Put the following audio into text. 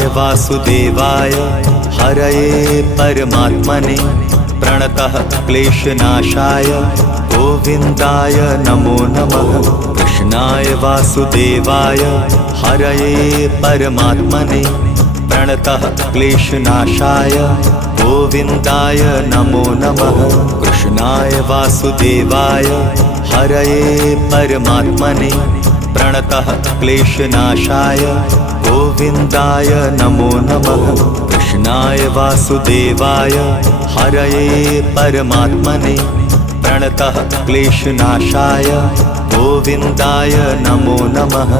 कृष्णाय वासुदेवाय हरये परमात्मने प्रणतः क्लेशनाशाय गोविन्दाय नमो नमः। कृष्णाय वासुदेवाय हरये परमात्मने प्रणतः क्लेशनाशाय गोविन्दाय नमो नमः। कृष्णाय वासुदेवाय हरये परमात्मने प्रणतः क्लेशनाशाय गोविन्दाय नमो नमः। कृष्णाय वासुदेवाय हरये परमात्मने प्रणतः क्लेशनाशाय गोविन्दाय नमो नमः।